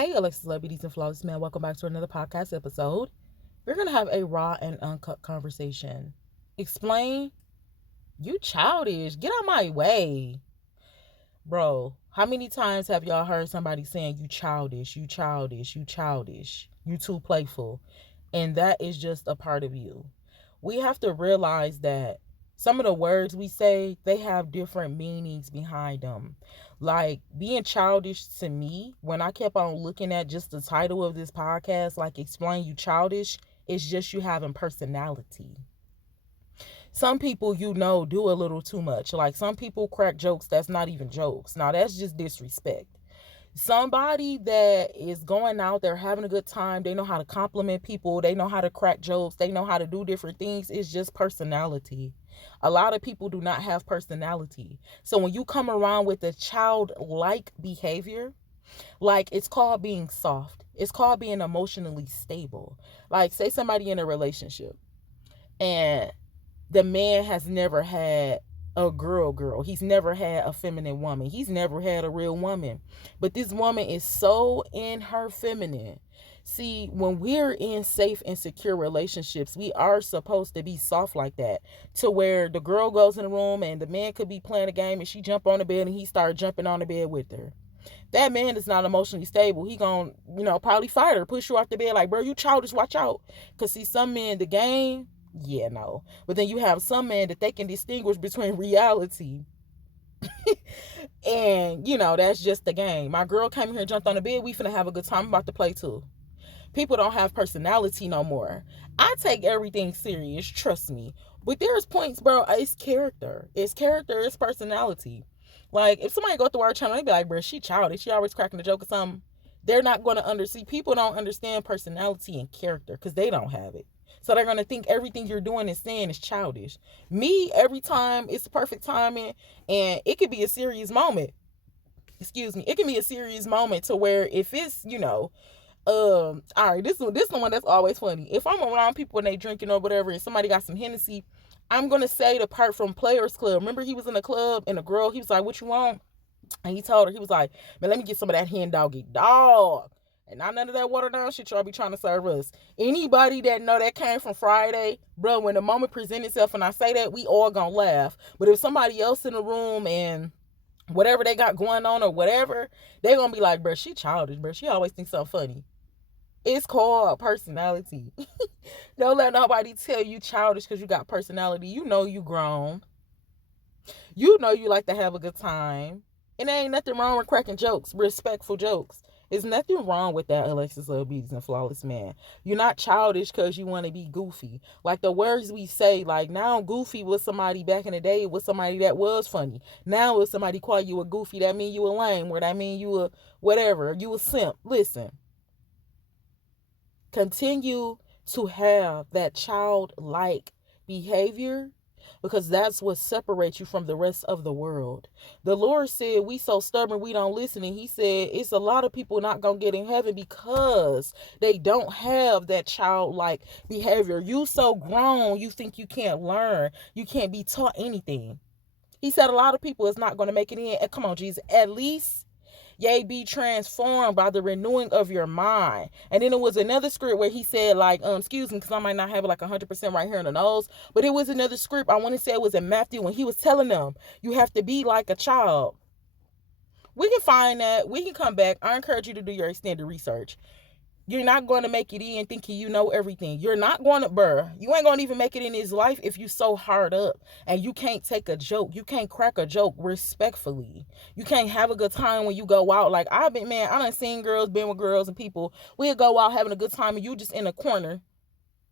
Hey, Alexus, celebrities and flawless man. Welcome back to another podcast episode. We're going to have a raw and uncut conversation. Explain, you childish. Get out my way. Bro, how many times have y'all heard somebody saying you childish, you childish, you childish, you too playful? And that is just a part of you. We have to realize that some of the words we say, they have different meanings behind them. Like being childish to me, when I kept on looking at just the title of this podcast, like explain you childish, it's just you having personality. Some people, do a little too much. Like some people crack jokes that's not even jokes. Now that's just disrespect. Somebody that is going out there having a good time, they know how to compliment people, they know how to crack jokes, they know how to do different things. It's just personality. A lot of people do not have personality. So when you come around with a childlike behavior, like it's called being soft, it's called being emotionally stable. Like say somebody in a relationship and the man has never had a girl. He's never had a feminine woman. He's never had a real woman. But this woman is so in her feminine. See, when we're in safe and secure relationships, we are supposed to be soft like that. To where the girl goes in the room and the man could be playing a game and she jump on the bed and he start jumping on the bed with her. That man is not emotionally stable. He gonna, probably fight her, push you off the bed like, bro, you childish, watch out. Cause see, some men, the game, yeah, no. But then you have some men that they can distinguish between reality and, that's just the game. My girl came here, jumped on the bed. We finna have a good time. I'm about to play too. People don't have personality no more. I take everything serious, trust me. But there's points, bro. It's character. It's character. It's personality. Like, if somebody go through our channel, they be like, bro, she childish. She always cracking a joke or something. They're not going to understand. People don't understand personality and character because they don't have it. So they're going to think everything you're doing and saying is childish. Me, every time, it's the perfect timing. And it could be a serious moment. Excuse me. It can be a serious moment to where if it's, all right, this is the one that's always funny. If I'm around people and they drinking or whatever and somebody got some Hennessy, I'm going to say the part from Players Club. Remember he was in the club and the girl, he was like, what you want? And he told her, he was like, man, let me get some of that hen doggy dog. And not none of that watered down shit y'all be trying to serve us. Anybody that know that came from Friday, bro, when the moment presents itself and I say that, we all gonna laugh. But if somebody else in the room and whatever they got going on or whatever, they gonna be like, bro, she childish, bro. She always thinks something funny. It's called personality. Don't let nobody tell you childish because you got personality. You know you grown. You know you like to have a good time. And there ain't nothing wrong with cracking jokes, respectful jokes. There's nothing wrong with that, Alexus Obedience and Flawless Man. You're not childish because you want to be goofy. Like the words we say, like now goofy was somebody back in the day, was somebody that was funny. Now if somebody call you a goofy, that mean you a lame, or that mean you a whatever, you a simp. Listen, continue to have that childlike behavior because that's what separates you from the rest of the world. The Lord said we so stubborn we don't listen, and he said it's a lot of people not gonna get in heaven because they don't have that childlike behavior. You so grown you think you can't learn, you can't be taught anything. He said a lot of people is not going to make it in. And come on, Jesus, at least yea, be transformed by the renewing of your mind. And then it was another script where he said, like, excuse me, because I might not have it like 100% right here in the nose, but it was another script. I want to say it was in Matthew when he was telling them, you have to be like a child. We can find that. We can come back. I encourage you to do your extended research. You're not going to make it in thinking you know everything. You're not going to, you ain't going to even make it in his life if you so hard up and you can't take a joke. You can't crack a joke respectfully. You can't have a good time when you go out. Like I done seen girls, been with girls and people. We'll go out having a good time and you just in a corner.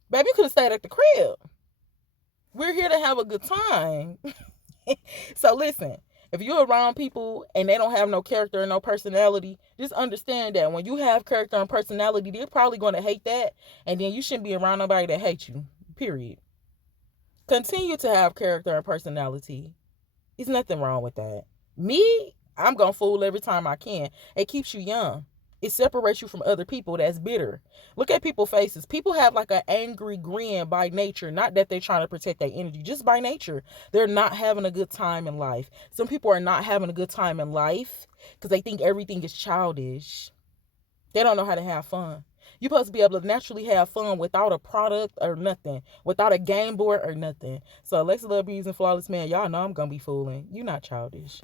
Baby, you could have stayed at the crib. We're here to have a good time. So listen, if you're around people and they don't have no character and no personality, just understand that when you have character and personality, they're probably going to hate that. And then you shouldn't be around nobody that hates you, period. Continue to have character and personality. There's nothing wrong with that. Me, I'm going to fool every time I can. It keeps you young. It separates you from other people that's bitter. Look at people's faces. People have like an angry grin by nature. Not that they're trying to protect their energy. Just by nature. They're not having a good time in life. Some people are not having a good time in life because they think everything is childish. They don't know how to have fun. You're supposed to be able to naturally have fun without a product or nothing, without a game board or nothing. So Alexus Love Breeze and Flawless Man, y'all know I'm gonna be fooling. You not childish.